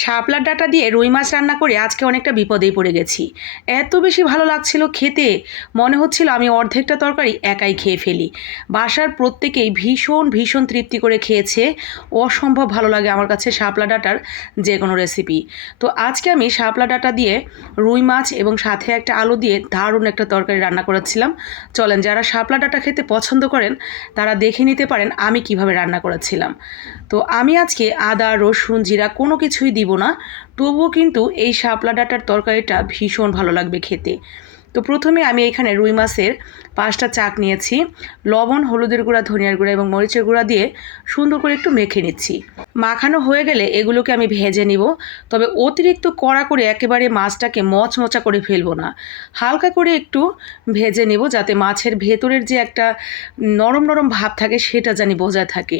শাপলার ডাটা দিয়ে রুই মাছ রান্না করে আজকে অনেকটা বিপদেই পড়ে গেছি। এত বেশি ভালো লাগছিল খেতে, মনে হচ্ছিল আমি অর্ধেকটা তরকারি একাই খেয়ে ফেলি। বাসার প্রত্যেকেই ভীষণ ভীষণ তৃপ্তি করে খেয়েছে। অসম্ভব ভালো লাগে আমার কাছে শাপলা ডাটার যে কোনো রেসিপি তো আজকে আমি শাপলা ডাটা দিয়ে রুই মাছ এবং সাথে একটা আলু দিয়ে দারুণ একটা তরকারি রান্না করেছিলাম। চলেন, যারা শাপলা ডাটা খেতে পছন্দ করেন, তারা দেখে নিতে পারেন আমি কীভাবে রান্না করেছিলাম। তো আমি আজকে আদা, রসুন, জিরা কোনো কিছুই দিব না। তবুও কিন্তু এই শাপলা ডাঁটার তরকারিটা ভীষণ ভালো লাগবে খেতে। তো প্রথমে আমি এখানে রুই মাছের পাঁচটা চাক নিয়েছি, লবণ, হলুদের গুঁড়া, ধনিয়ার গুঁড়া এবং মরিচের গুঁড়া দিয়ে সুন্দর করে একটু মেখে নিচ্ছি। মাখানো হয়ে গেলে এগুলোকে আমি ভেজে নিব, তবে অতিরিক্ত কড়া করে একেবারে মাছটাকে মচমচা করে ফেলব না। হালকা করে একটু ভেজে নিব যাতে মাছের ভেতরের যে একটা নরম নরম ভাব থাকে সেটা জানি বজায় থাকে।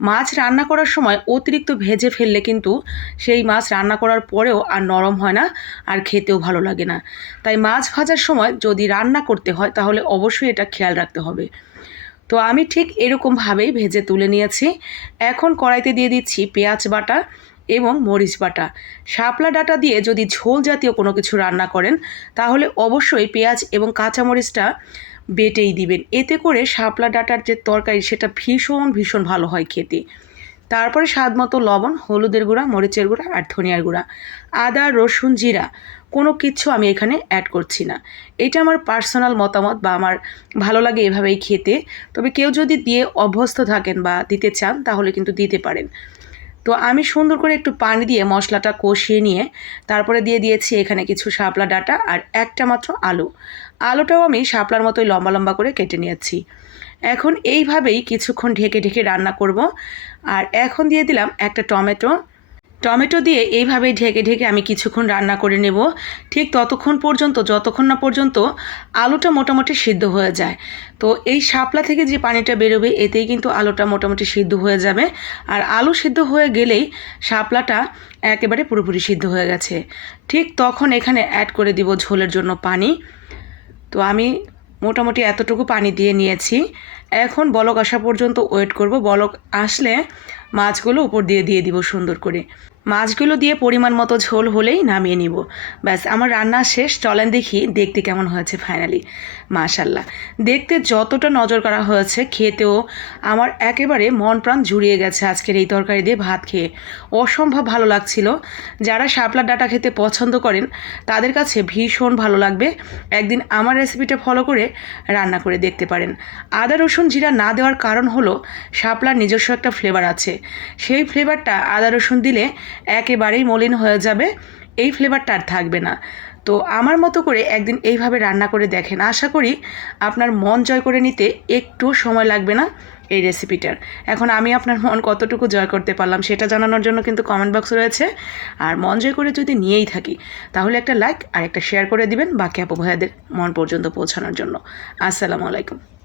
মাছ রান্না করার সময় অতিরিক্ত ভেজে ফেললে কিন্তু সেই মাছ রান্না করার পরেও আর নরম হয় না আর খেতেও ভালো লাগে না। তাই মাছ ভাজার সময় যদি রান্না করতে হয়, তাহলে অবশ্যই এটা খেয়াল রাখতে হবে। তো আমি ঠিক এরকমভাবেই ভেজে তুলে নিয়েছি। এখন কড়াইতে দিয়ে দিচ্ছি পেঁয়াজ বাটা এবং মরিচ বাটা। শাপলা ডাটা দিয়ে যদি ঝোল জাতীয় কোনো কিছু রান্না করেন, তাহলে অবশ্যই পেঁয়াজ এবং কাঁচামরিচটা বেটেই দিবেন। এতে করে শাপলা ডাটার যে তরকারি, সেটা ভীষণ ভীষণ ভালো হয় খেতে। তারপরে স্বাদ মতো লবণ, হলুদের গুঁড়া, মরিচের গুঁড়া আর ধনিয়ার গুঁড়া। আদা, রসুন, জিরা, কোনো কিছু আমি এখানে অ্যাড করছি না। এটা আমার পার্সোনাল মতামত বা আমার ভালো লাগে এভাবেই খেতে। তবে কেউ যদি দিয়ে অভ্যস্ত থাকেন বা দিতে চান, তাহলে কিন্তু দিতে পারেন। তো আমি সুন্দর করে একটু পানি দিয়ে মশলাটা কষিয়ে নিয়ে তারপরে দিয়ে দিয়েছি এখানে কিছু শাপলা ডাটা আর একটা মাত্র আলু। আলুটাও আমি শাপলার মতোই লম্বা লম্বা করে কেটে নিয়েছি। এখন এইভাবেই কিছুক্ষণ ঢেকে ঢেকে রান্না করব। আর এখন দিয়ে দিলাম একটা টমেটো। টমেটো দিয়ে এইভাবেই ঢেকে ঢেকে আমি কিছুক্ষণ রান্না করে নেব। ঠিক ততক্ষণ পর্যন্ত, যতক্ষণ না পর্যন্ত আলুটা মোটামুটি সিদ্ধ হয়ে যায়। তো এই শাপলা থেকে যে পানিটা বেরোবে, এতেই কিন্তু আলুটা মোটামুটি সিদ্ধ হয়ে যাবে। আর আলু সিদ্ধ হয়ে গেলেই শাপলাটা একেবারে পুরোপুরি সিদ্ধ হয়ে গেছে। ঠিক তখন এখানে অ্যাড করে দিব ঝোলের জন্য পানি। তো আমি মোটামুটি এতটুকু পানি দিয়ে নিয়েছি। এখন বলক আসা পর্যন্ত ওয়েট করব। বলক আসলে মাছগুলো উপর দিয়ে দিয়ে দিব সুন্দর করে। মাছগুলো দিয়ে পরিমাণ মতো ঝোল হলেই নামিয়ে নিব। ব্যাস, আমার রান্না শেষ, চলেন দেখি দেখতে কেমন হয়েছে ফাইনালি মাশাল্লাহ, দেখতে যতটা নজর করা হয়েছে, খেতেও আমার একেবারে মন প্রাণ জুড়িয়ে গেছে আজকের এই তরকারি দিয়ে ভাত খেয়ে। অসম্ভব ভালো লাগছিল। যারা শাপলার ডাটা খেতে পছন্দ করেন, তাদের কাছে ভীষণ ভালো লাগবে। একদিন আমার রেসিপিটা ফলো করে রান্না করে দেখতে পারেন। আদা, রসুন, জিরা না দেওয়ার কারণ হলো শাপলার নিজস্ব একটা ফ্লেভার আছে। সেই ফ্লেভারটা আদা, রসুন দিলে একেবারেই মলিন হয়ে যাবে, এই ফ্লেভারটা আর থাকবে না। তো আমার মতো করে একদিন এইভাবে রান্না করে দেখেন। আশা করি আপনার মন জয় করে নিতে একটু সময় লাগবে না এই রেসিপিটার এখন আমি আপনার মন কতটুকু জয় করতে পারলাম সেটা জানানোর জন্য কিন্তু কমেন্ট বক্স রয়েছে। আর মন জয় করে যদি নিয়েই থাকি, তাহলে একটা লাইক আর একটা শেয়ার করে দিবেন বাকি আপু ভাইয়াদের মন পর্যন্ত পৌঁছানোর জন্য। আসসালামু আলাইকুম।